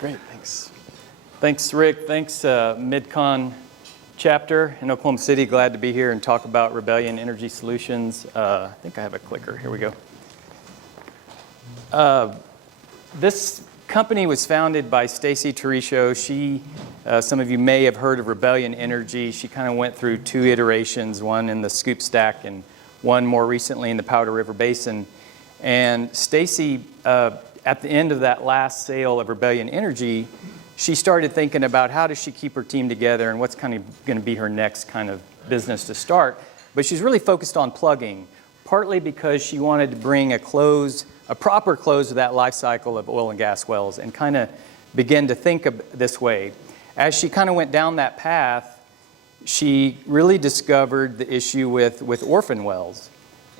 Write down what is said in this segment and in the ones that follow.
Great, thanks. Thanks, Rick. Thanks, MidCon chapter in Oklahoma City. Glad to be here and talk about Rebellion Energy Solutions. I think I have a clicker. Here we go. This company was founded by Stacy Teresho. She, some of you may have heard of Rebellion Energy. She kind of went through two iterations, one in the Scoop Stack and one more recently in the Powder River Basin. And Stacy, at the end of that last sale of Rebellion Energy, she started thinking about how does she keep her team together and what's kind of going to be her next kind of business to start. But she's really focused on plugging, partly because she wanted to bring a proper close to that life cycle of oil and gas wells and kind of begin to think of this way. As she kind of went down that path, she really discovered the issue with orphan wells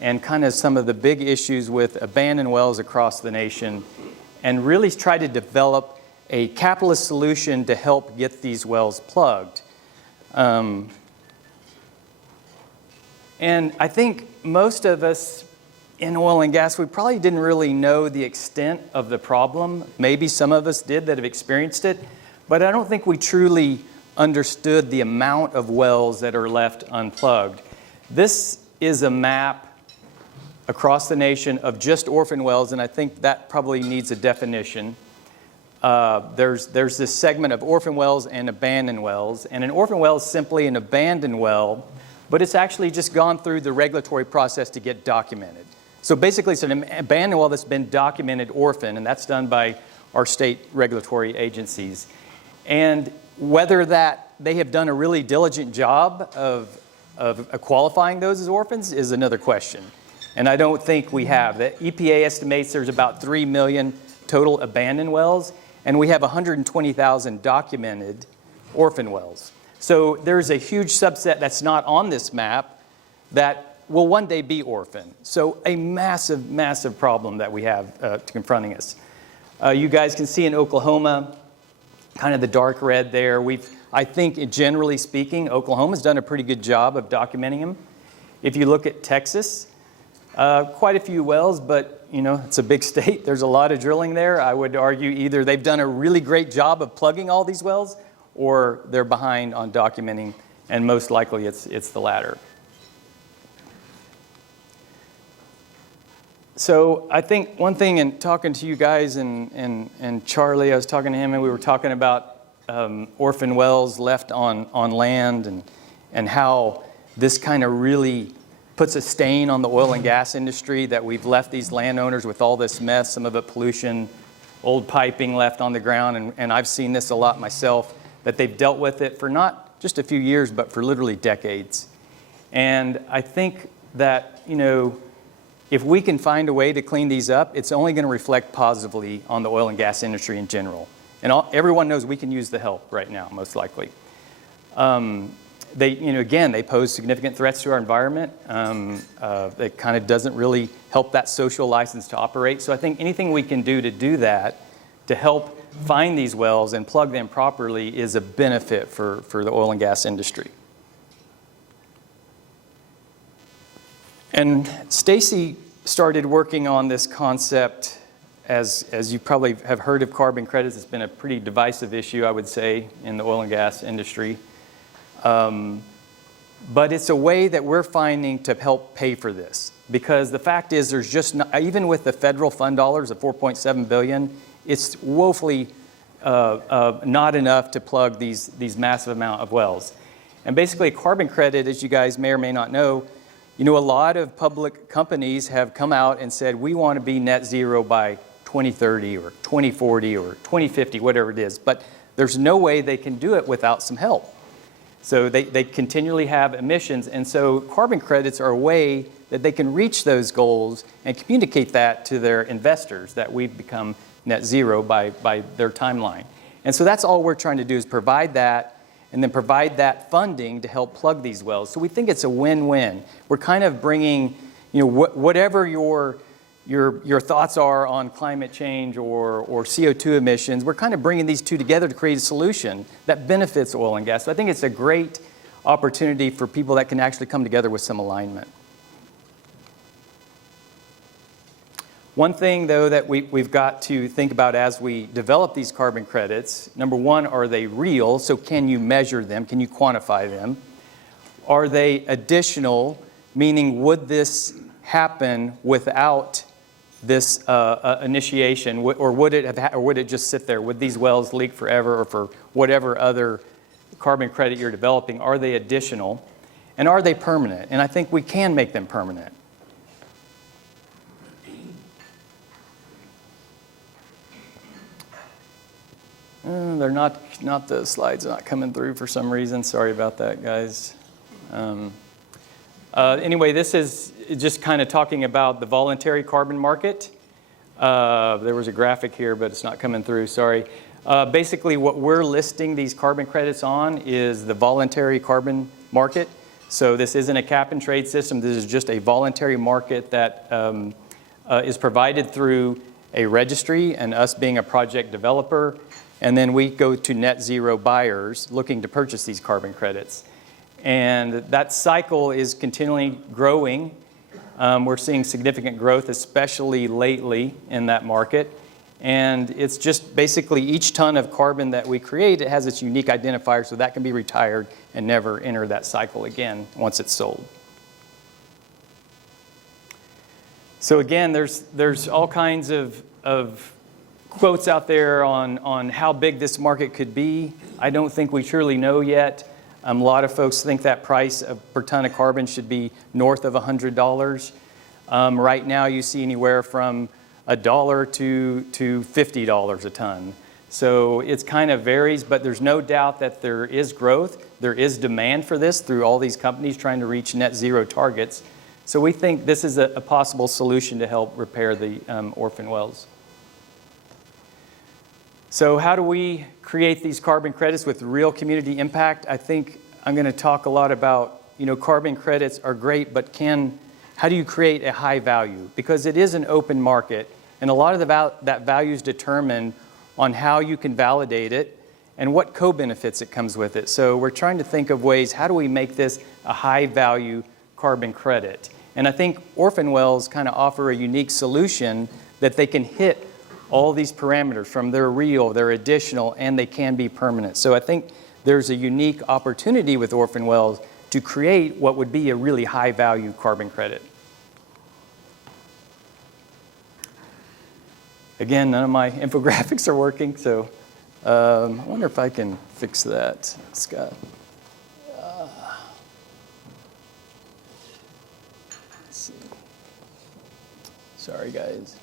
and kind of some of the big issues with abandoned wells across the nation, and really tried to develop a capitalist solution to help get these wells plugged. And I think most of us in oil and gas, we probably didn't really know the extent of the problem. Maybe some of us did that have experienced it, but I don't think we truly understood the amount of wells that are left unplugged. This is a map across the nation of just orphan wells, and I think that probably needs a definition. There's this segment of orphan wells and abandoned wells, and an orphan well is simply an abandoned well, but it's actually just gone through the regulatory process to get documented. So basically it's an abandoned well that's been documented orphan, and that's done by our state regulatory agencies. And whether that they have done a really diligent job of qualifying those as orphans is another question. And I don't think we have. The EPA estimates there's about 3 million total abandoned wells, and we have 120,000 documented orphan wells. So there's a huge subset that's not on this map that will one day be orphan. So a massive, massive problem that we have confronting us. You guys can see in Oklahoma, kind of the dark red there. I think generally speaking, Oklahoma's done a pretty good job of documenting them. If you look at Texas, quite a few wells, but you know, it's a big state. There's a lot of drilling there. I would argue either they've done a really great job of plugging all these wells, or they're behind on documenting, and most likely it's the latter. So I think one thing in talking to you guys and Charlie, I was talking to him and we were talking about orphan wells left on land and how this kind of really puts a stain on the oil and gas industry, that we've left these landowners with all this mess, some of it pollution, old piping left on the ground, and I've seen this a lot myself, that they've dealt with it for not just a few years, but for literally decades. And I think that, you know, if we can find a way to clean these up, it's only going to reflect positively on the oil and gas industry in general. And everyone knows we can use the help right now, most likely. They pose significant threats to our environment. It kind of doesn't really help that social license to operate. So I think anything we can do to do that, to help find these wells and plug them properly, is a benefit for the oil and gas industry. And Stacy started working on this concept, as you probably have heard of carbon credits. It's been a pretty divisive issue, I would say, in the oil and gas industry. But it's a way that we're finding to help pay for this. Because the fact is, there's just not, even with the federal fund dollars of $4.7 billion, it's woefully not enough to plug these massive amount of wells. And basically, a carbon credit, as you guys may or may not know, you know, a lot of public companies have come out and said, we want to be net zero by 2030 or 2040 or 2050, whatever it is. But there's no way they can do it without some help. So they continually have emissions. And so carbon credits are a way that they can reach those goals and communicate that to their investors, that we've become net zero by their timeline. And so that's all we're trying to do, is provide that, and then provide that funding to help plug these wells. So we think it's a win-win. We're kind of bringing, you know, whatever your thoughts are on climate change or CO2 emissions, we're kind of bringing these two together to create a solution that benefits oil and gas. So I think it's a great opportunity for people that can actually come together with some alignment. One thing, though, that we've got to think about as we develop these carbon credits, number one, are they real? So can you measure them? Can you quantify them? Are they additional, meaning would this happen without this initiation, or would it just sit there? Would these wells leak forever, or for whatever other carbon credit you're developing? Are they additional? And are they permanent? And I think we can make them permanent. They're not the slides are not coming through for some reason. Sorry about that, guys. Anyway, this is just kind of talking about the voluntary carbon market. There was a graphic here, but it's not coming through. Sorry. Basically, what we're listing these carbon credits on is the voluntary carbon market. So this isn't a cap and trade system. This is just a voluntary market that is provided through a registry and us being a project developer. And then we go to net zero buyers looking to purchase these carbon credits. And that cycle is continually growing. We're seeing significant growth, especially lately in that market. And it's just basically each ton of carbon that we create, it has its unique identifier, so that can be retired and never enter that cycle again once it's sold. So again, there's all kinds of quotes out there on how big this market could be. I don't think we truly know yet. A lot of folks think that price per ton of carbon should be north of $100. Right now you see anywhere from $1 to $50 a ton. So it's kind of varies, but there's no doubt that there is growth. There is demand for this through all these companies trying to reach net zero targets. So we think this is a possible solution to help repair the orphan wells. So how do we create these carbon credits with real community impact? I think I'm going to talk a lot about, carbon credits are great, but how do you create a high value? Because it is an open market, and a lot of that value is determined on how you can validate it and what co-benefits it comes with it. So we're trying to think of ways, how do we make this a high value carbon credit? And I think orphan wells kind of offer a unique solution that they can hit all these parameters from they're real, they're additional, and they can be permanent. So I think there's a unique opportunity with orphan wells to create what would be a really high value carbon credit. Again, none of my infographics are working, so I wonder if I can fix that, Scott. Let's see. Sorry, guys.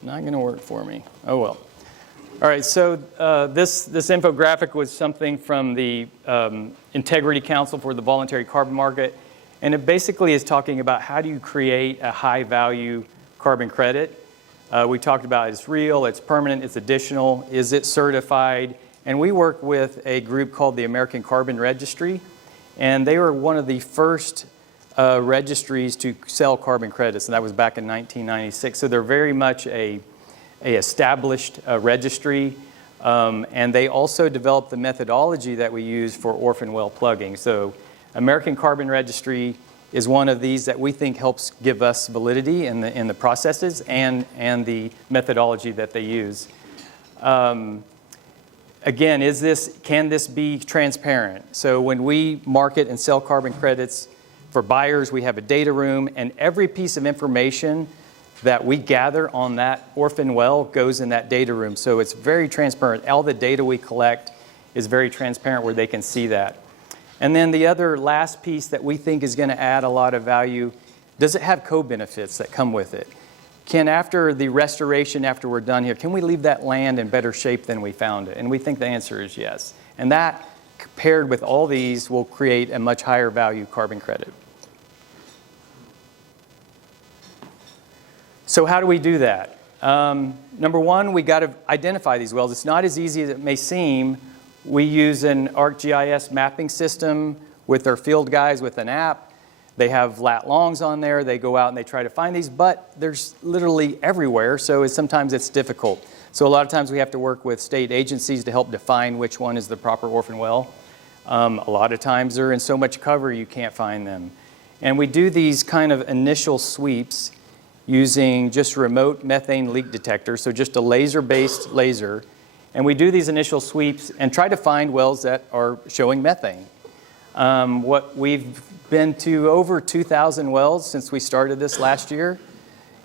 Not going to work for me. Oh well. All right, so this infographic was something from the Integrity Council for the Voluntary Carbon Market, and it basically is talking about how do you create a high value carbon credit. We talked about it's real, it's permanent, it's additional, is it certified? And we work with a group called the American Carbon Registry, and they were one of the first registries to sell carbon credits, and that was back in 1996. So they're very much a established registry, and they also developed the methodology that we use for orphan well plugging. So American Carbon Registry is one of these that we think helps give us validity in the processes and the methodology that they use. Again, can this be transparent? So when we market and sell carbon credits for buyers, we have a data room, and every piece of information that we gather on that orphan well goes in that data room. So it's very transparent. All the data we collect is very transparent where they can see that. And then the other last piece that we think is going to add a lot of value, does it have co-benefits that come with it? After the restoration, after we're done here, can we leave that land in better shape than we found it? And we think the answer is yes. And that, paired with all these, will create a much higher value carbon credit. So how do we do that? Number one, we got to identify these wells. It's not as easy as it may seem. We use an ArcGIS mapping system with our field guys with an app. They have lat longs on there. They go out and they try to find these, but there's literally everywhere, so sometimes it's difficult. So a lot of times we have to work with state agencies to help define which one is the proper orphan well. A lot of times they're in so much cover you can't find them. And we do these kind of initial sweeps using just remote methane leak detector, so just a laser-based laser. And we do these initial sweeps and try to find wells that are showing methane. What we've been to over 2,000 wells since we started this last year,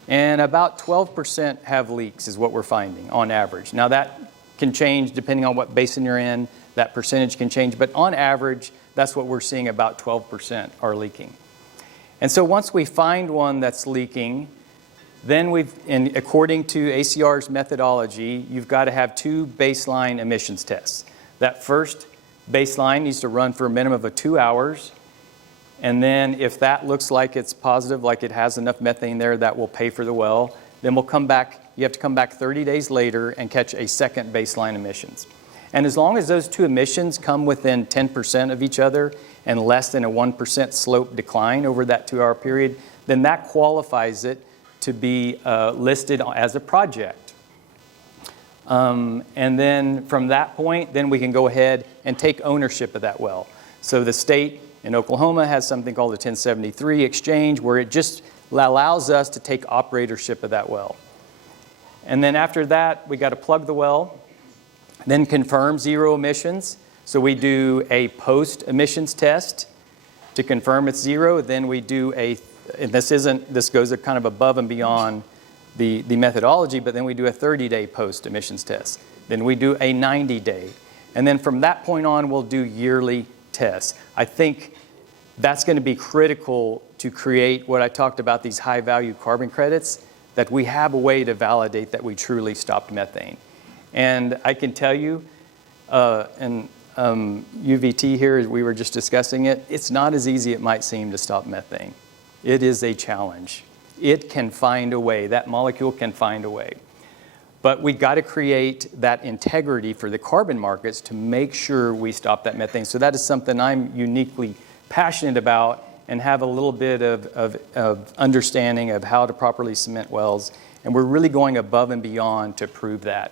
and about 12% have leaks is what we're finding on average. Now that can change depending on what basin you're in, that percentage can change, but on average, that's what we're seeing, about 12% are leaking. And so once we find one that's leaking, then according to ACR's methodology, you've got to have 2 baseline emissions tests. That first baseline needs to run for a minimum of 2 hours. And then if that looks like it's positive, like it has enough methane there, that will pay for the well. Then we'll come back, you have to come back 30 days later and catch a second baseline emissions. And as long as those 2 emissions come within 10% of each other and less than a 1% slope decline over that 2-hour period, then that qualifies it to be listed as a project. And then from that point, then we can go ahead and take ownership of that well. So the state in Oklahoma has something called the 1073 exchange, where it just allows us to take operatorship of that well. And then after that, we got to plug the well, then confirm 0 emissions. So we do a post-emissions test to confirm it's 0. Then we do and this goes kind of above and beyond the methodology, but then we do a 30-day post-emissions test. Then we do a 90-day. And then from that point on, we'll do yearly tests. I think that's going to be critical to create what I talked about, these high-value carbon credits, that we have a way to validate that we truly stopped methane. And I can tell you, UVT here, as we were just discussing it, it's not as easy as it might seem to stop methane. It is a challenge. It can find a way. That molecule can find a way. But we got to create that integrity for the carbon markets to make sure we stop that methane. So that is something I'm uniquely passionate about and have a little bit of understanding of how to properly cement wells. And we're really going above and beyond to prove that.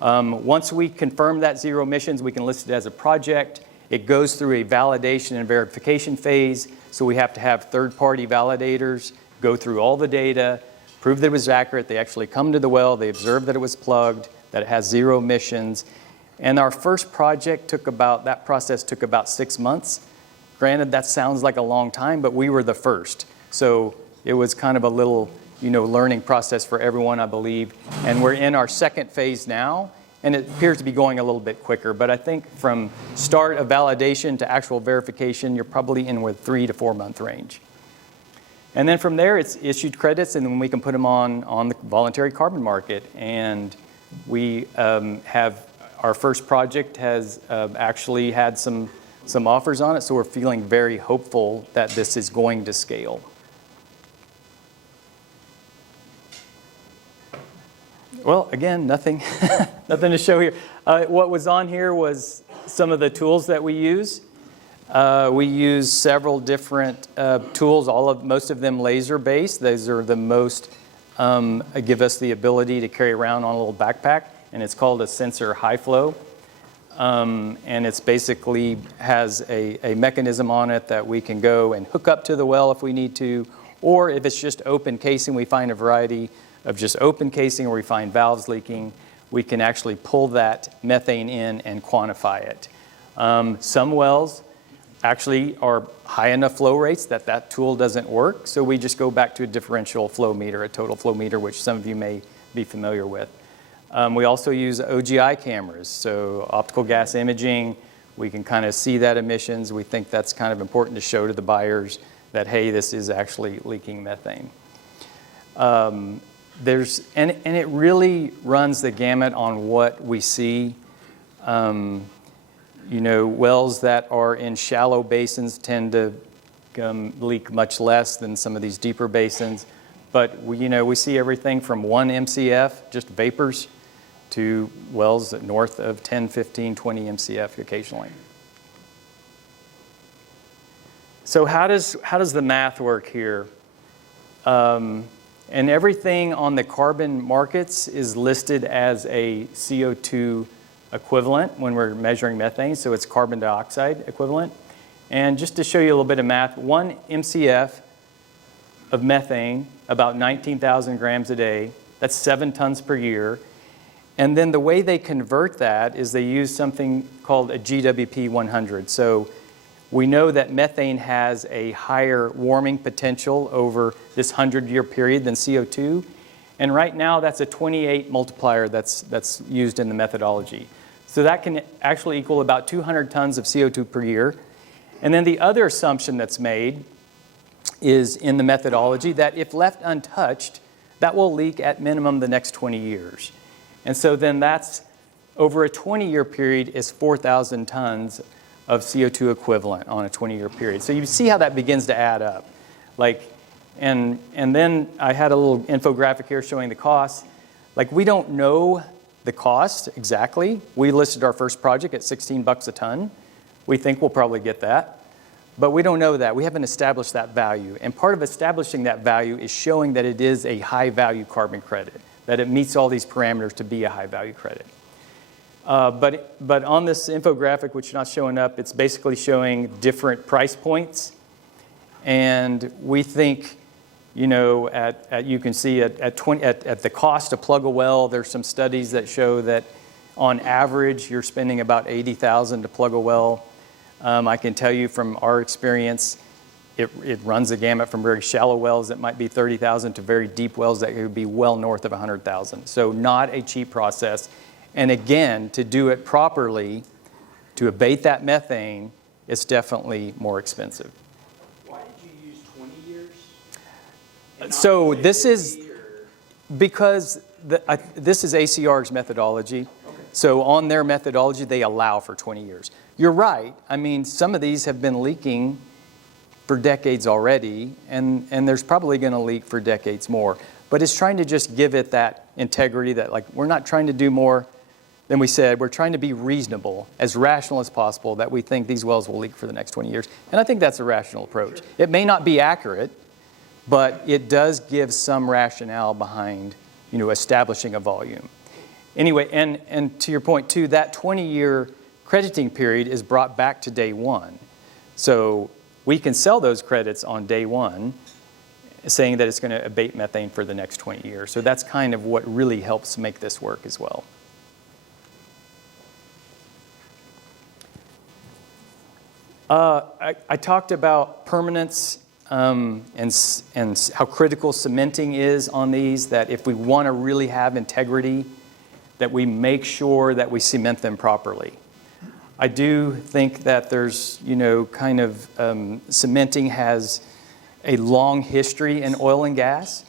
Once we confirm that 0 emissions, we can list it as a project. It goes through a validation and verification phase. So we have to have third-party validators go through all the data, prove that it was accurate. They actually come to the well, they observe that it was plugged, that it has 0 emissions. And our first project that process took about 6 months. Granted, that sounds like a long time, but we were the first. So it was kind of a little, learning process for everyone, I believe. And we're in our second phase now, and it appears to be going a little bit quicker. But I think from start of validation to actual verification, you're probably in with 3 to 4 month range. And then from there, it's issued credits, and then we can put them on the voluntary carbon market. And we have, our first project has actually had some offers on it, so we're feeling very hopeful that this is going to scale. Well, again, nothing to show here. What was on here was some of the tools that we use. We use several different tools, most of them laser-based. Those are the most, give us the ability to carry around on a little backpack, and it's called a sensor high flow. And it's basically has a mechanism on it that we can go and hook up to the well if we need to, or if it's just open casing, we find a variety of just open casing, or we find valves leaking, we can actually pull that methane in and quantify it. Some wells actually are high enough flow rates that tool doesn't work, so we just go back to a differential flow meter, a total flow meter, which some of you may be familiar with. We also use OGI cameras, so optical gas imaging. We can kind of see that emissions. We think that's kind of important to show to the buyers that, hey, this is actually leaking methane. And it really runs the gamut on what we see. Wells that are in shallow basins tend to leak much less than some of these deeper basins. But we see everything from 1 MCF, just vapors, to wells north of 10, 15, 20 MCF occasionally. So how does the math work here? And everything on the carbon markets is listed as a CO2 equivalent when we're measuring methane, so it's carbon dioxide equivalent. And just to show you a little bit of math, 1 MCF of methane, about 19,000 grams a day, that's 7 tons per year. And then the way they convert that is they use something called a GWP 100. So we know that methane has a higher warming potential over this 100-year period than CO2. And right now, that's a 28 multiplier that's used in the methodology. So that can actually equal about 200 tons of CO2 per year. And then the other assumption that's made is in the methodology that if left untouched, that will leak at minimum the next 20 years. And so then that's, over a 20-year period, is 4,000 tons of CO2 equivalent on a 20-year period. So you see how that begins to add up. And then I had a little infographic here showing the costs. We don't know the cost exactly. We listed our first project at 16 bucks a ton. We think we'll probably get that. But we don't know that. We haven't established that value. And part of establishing that value is showing that it is a high-value carbon credit, that it meets all these parameters to be a high-value credit. But on this infographic, which is not showing up, it's basically showing different price points. And we think, you can see at the cost to plug a well, there's some studies that show that on average, you're spending about $80,000 to plug a well. I can tell you from our experience, it runs the gamut from very shallow wells that might be $30,000 to very deep wells that could be well north of $100,000. So not a cheap process. And again, to do it properly, to abate that methane, it's definitely more expensive. Why did you use 20 years? So this is because this is ACR's methodology. Okay. So on their methodology, they allow for 20 years. You're right. I mean, some of these have been leaking for decades already, and there's probably going to leak for decades more. But it's trying to just give it that integrity that, we're not trying to do more than we said. We're trying to be reasonable, as rational as possible, that we think these wells will leak for the next 20 years. And I think that's a rational approach. Sure. It may not be accurate, but it does give some rationale behind, establishing a volume. Anyway, and to your point too, that 20-year crediting period is brought back to day one. So we can sell those credits on day one, saying that it's going to abate methane for the next 20 years. So that's kind of what really helps make this work as well. I talked about permanence and how critical cementing is on these, that if we want to really have integrity, that we make sure that we cement them properly. I do think that there's, cementing has a long history in oil and gas.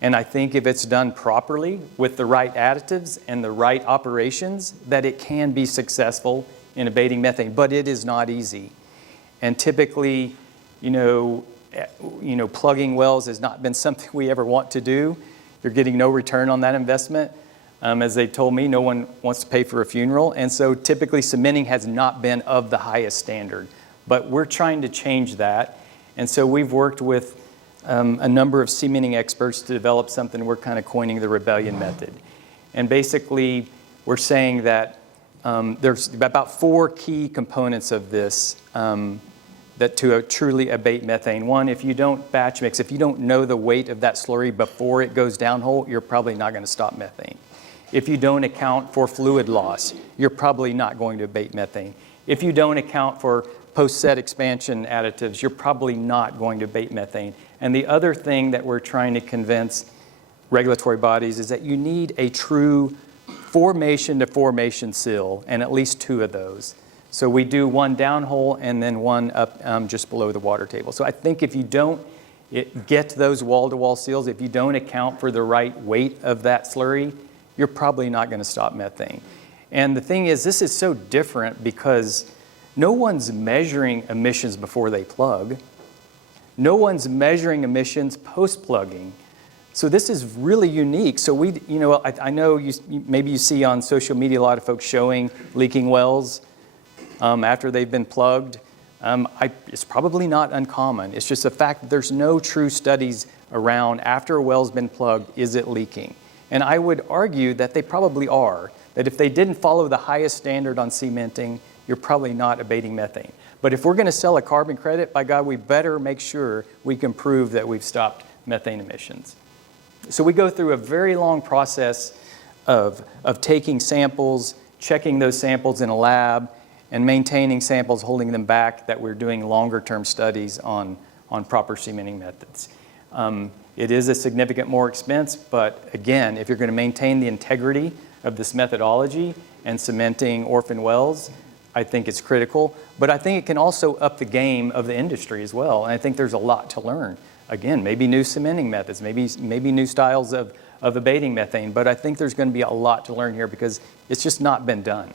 And I think if it's done properly with the right additives and the right operations, that it can be successful in abating methane. But it is not easy. And typically, plugging wells has not been something we ever want to do. You're getting no return on that investment. As they told me, no one wants to pay for a funeral. And so typically cementing has not been of the highest standard. But we're trying to change that. And so we've worked with a number of cementing experts to develop something we're kind of coining the rebellion method. And basically, we're saying that there's about 4 key components of this that to truly abate methane. One, if you don't batch mix, if you don't know the weight of that slurry before it goes downhole, you're probably not going to stop methane. If you don't account for fluid loss, you're probably not going to abate methane. If you don't account for post-set expansion additives, you're probably not going to abate methane. And the other thing that we're trying to convince regulatory bodies is that you need a true formation to formation seal, and at least 2 of those. So we do one downhole and then one up just below the water table. So I think if you don't get those wall-to-wall seals, if you don't account for the right weight of that slurry, you're probably not going to stop methane. And the thing is, this is so different because no one's measuring emissions before they plug. No one's measuring emissions post-plugging. So this is really unique. So I know maybe you see on social media a lot of folks showing leaking wells after they've been plugged. It's probably not uncommon. It's just the fact that there's no true studies around after a well's been plugged, is it leaking? And I would argue that they probably are, that if they didn't follow the highest standard on cementing, you're probably not abating methane. But if we're going to sell a carbon credit, by God, we better make sure we can prove that we've stopped methane emissions. So we go through a very long process of taking samples, checking those samples in a lab, and maintaining samples, holding them back, that we're doing longer-term studies on proper cementing methods. It is a significant more expense, but again, if you're going to maintain the integrity of this methodology and cementing orphan wells, I think it's critical. But I think it can also up the game of the industry as well, and I think there's a lot to learn. Again, maybe new cementing methods, maybe new styles of abating methane, but I think there's going to be a lot to learn here because it's just not been done.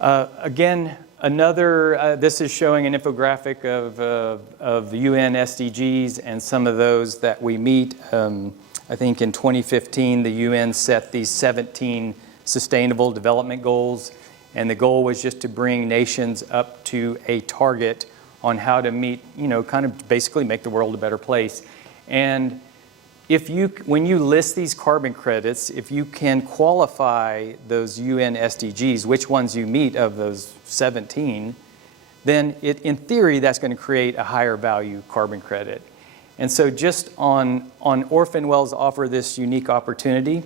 Again, this is showing an infographic of the UN SDGs and some of those that we meet. I think in 2015, the UN set these 17 Sustainable Development Goals, and the goal was just to bring nations up to a target on how to meet, kind of basically make the world a better place. And when you list these carbon credits, if you can qualify those UN SDGs, which ones you meet of those 17, then in theory, that's going to create a higher value carbon credit. And so just on orphan wells offer this unique opportunity.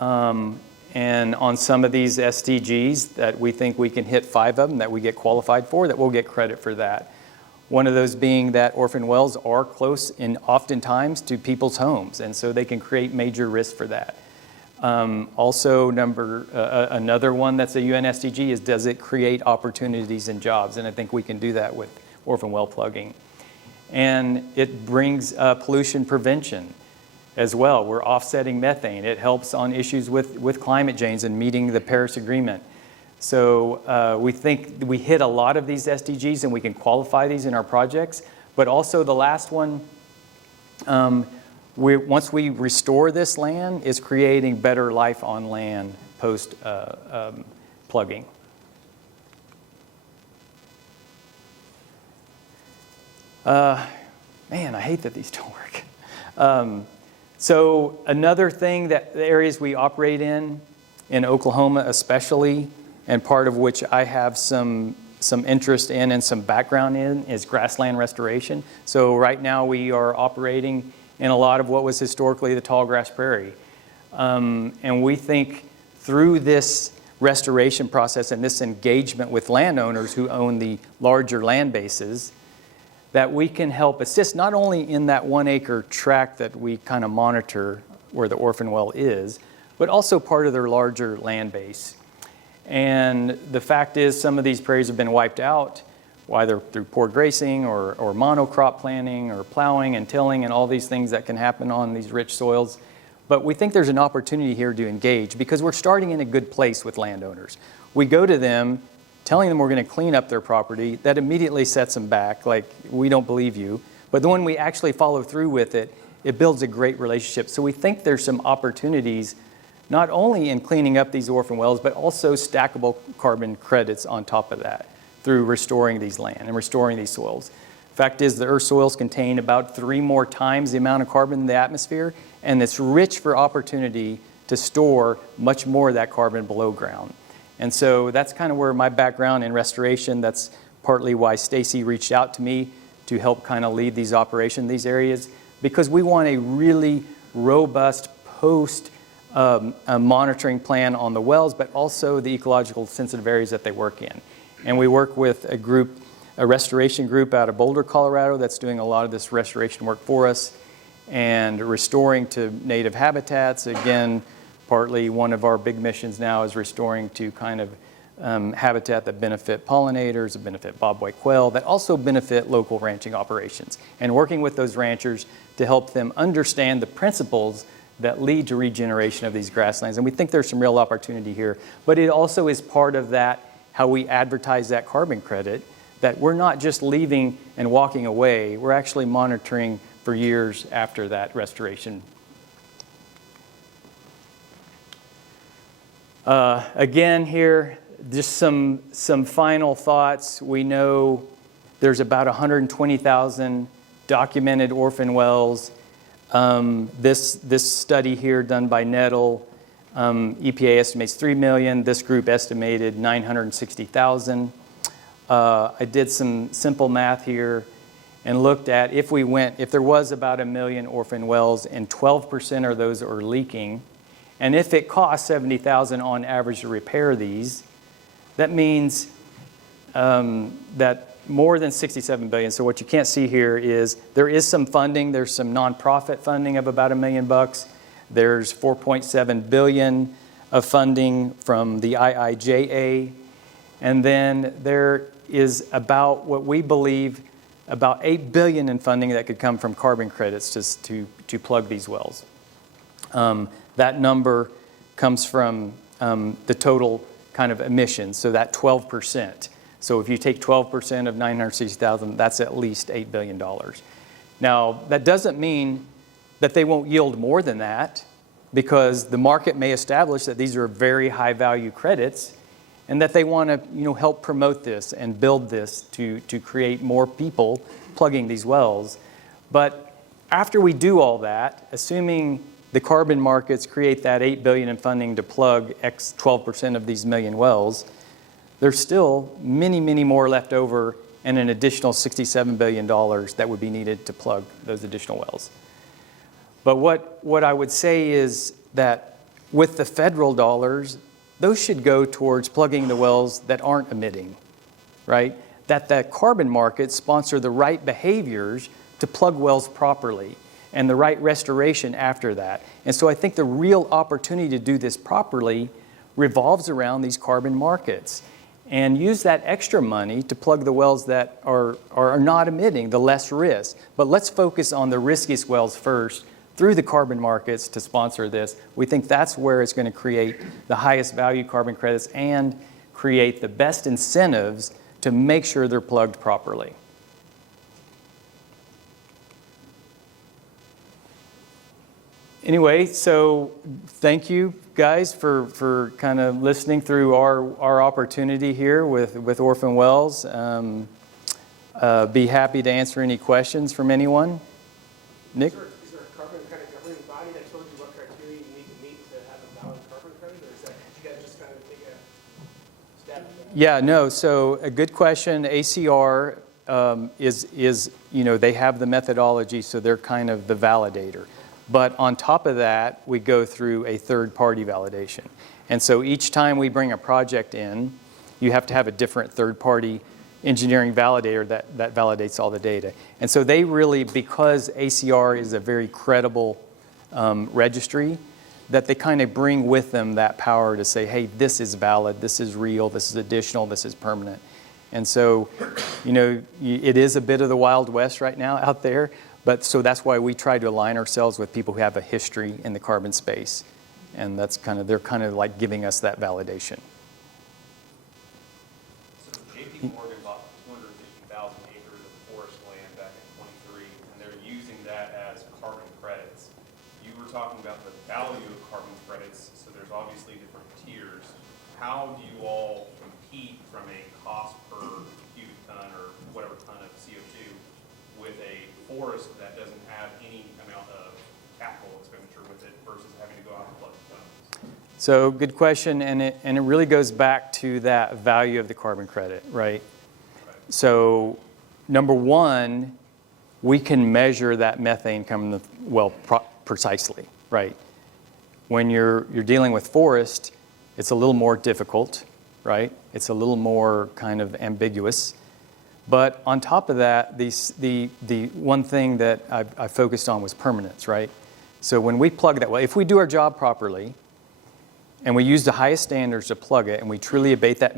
And on some of these SDGs that we think we can hit 5 of them that we get qualified for, that we'll get credit for that. One of those being that orphan wells are close and oftentimes to people's homes, and so they can create major risk for that. Also, another one that's a UN SDG is, does it create opportunities and jobs? And I think we can do that with orphan well plugging. And it brings pollution prevention as well. We're offsetting methane. It helps on issues with climate change and meeting the Paris Agreement. So we think we hit a lot of these SDGs and we can qualify these in our projects. But also the last one, once we restore this land, is creating better life on land post plugging. Man, I hate that these don't work. So another thing, that the areas we operate in Oklahoma especially, and part of which I have some interest in and some background in, is grassland restoration. So right now we are operating in a lot of what was historically the tall grass prairie. And we think through this restoration process and this engagement with landowners who own the larger land bases, that we can help assist not only in that 1 acre tract that we kind of monitor where the orphan well is, but also part of their larger land base. And the fact is, some of these prairies have been wiped out, either through poor grazing or monocrop planting or plowing and tilling and all these things that can happen on these rich soils. But we think there's an opportunity here to engage because we're starting in a good place with landowners. We go to them telling them we're going to clean up their property. That immediately sets them back, like, we don't believe you. But then when we actually follow through with it, it builds a great relationship. So we think there's some opportunities not only in cleaning up these orphan wells, but also stackable carbon credits on top of that through restoring these land and restoring these soils. Fact is, the Earth's soils contain about 3 more times the amount of carbon in the atmosphere, and it's rich for opportunity to store much more of that carbon below ground. And so that's kind of where my background in restoration, that's partly why Stacy reached out to me to help kind of lead these operations in these areas, because we want a really robust post monitoring plan on the wells, but also the ecological sensitive areas that they work in. And we work with a restoration group out of Boulder, Colorado, that's doing a lot of this restoration work for us and restoring to native habitats. Again, partly one of our big missions now is restoring to kind of habitat that benefit pollinators, that benefit bobwhite quail, that also benefit local ranching operations, and working with those ranchers to help them understand the principles that lead to regeneration of these grasslands. And we think there's some real opportunity here, but it also is part of that, how we advertise that carbon credit, that we're not just leaving and walking away, we're actually monitoring for years after that restoration. Again here, just some final thoughts. We know there's about 120,000 documented orphan wells. This study here done by Nettle, EPA estimates 3 million. This group estimated 960,000. I did some simple math here and looked at if there was about 1 million orphan wells and 12% of those are leaking, and if it costs $70,000 on average to repair these, that means that more than 67 billion. So what you can't see here is there is some funding. There's some nonprofit funding of about $1 million. There's 4.7 billion of funding from the IIJA. And then there is about what we believe about 8 billion in funding that could come from carbon credits just to plug these wells. That number comes from the total kind of emissions, so that 12%. So if you take 12% of 960,000, that's at least $8 billion. Now, that doesn't mean that they won't yield more than that, because the market may establish that these are very high value credits and that they want to help promote this and build this to create more people plugging these wells. But after we do all that, assuming the carbon markets create that 8 billion in funding to plug X 12% of these million wells, there's still many, many more left over and an additional $67 billion that would be needed to plug those additional wells. But what I would say is that with the federal dollars, those should go towards plugging the wells that aren't emitting, right? That the carbon markets sponsor the right behaviors to plug wells properly and the right restoration after that. And so I think the real opportunity to do this properly revolves around these carbon markets, and use that extra money to plug the wells that are not emitting, the less risk. But let's focus on the riskiest wells first through the carbon markets to sponsor this. We think that's where it's going to create the highest value carbon credits and create the best incentives to make sure they're plugged properly. Anyway, so thank you guys for kind of listening through our opportunity here with Orphan Wells. Be happy to answer any questions from anyone. Nick? Is there a carbon credit governing body that told you what criteria you need to meet to have a valid carbon credit, or is that you guys just kind of take a stab at that? Yeah, no, so a good question. ACR is they have the methodology, so they're kind of the validator. But on top of that, we go through a third-party validation. And so each time we bring a project in, you have to have a different third-party engineering validator that validates all the data. And so they really, because ACR is a very credible registry, that they kind of bring with them that power to say, hey, this is valid, this is real, this is additional, this is permanent. And so, it is a bit of the Wild West right now out there. But so that's why we try to align ourselves with people who have a history in the carbon space. And they're kind of like giving us that validation. So JP Morgan bought 250,000 acres of forest land back in 23, and they're using that as carbon credits. You were talking about the value of carbon credits, so there's obviously different tiers. How do you all compete from a cost per cubic ton or whatever ton of CO2 with a forest that doesn't have any amount of capital expenditure with it versus having to go out and plug the tons? So good question, and it really goes back to that value of the carbon credit, right? So number one, we can measure that methane coming from the well precisely, right? When you're dealing with forest, it's a little more difficult, right? It's a little more kind of ambiguous. But on top of that, the one thing that I focused on was permanence, right? So when we plug that well, if we do our job properly and we use the highest standards to plug it and we truly abate that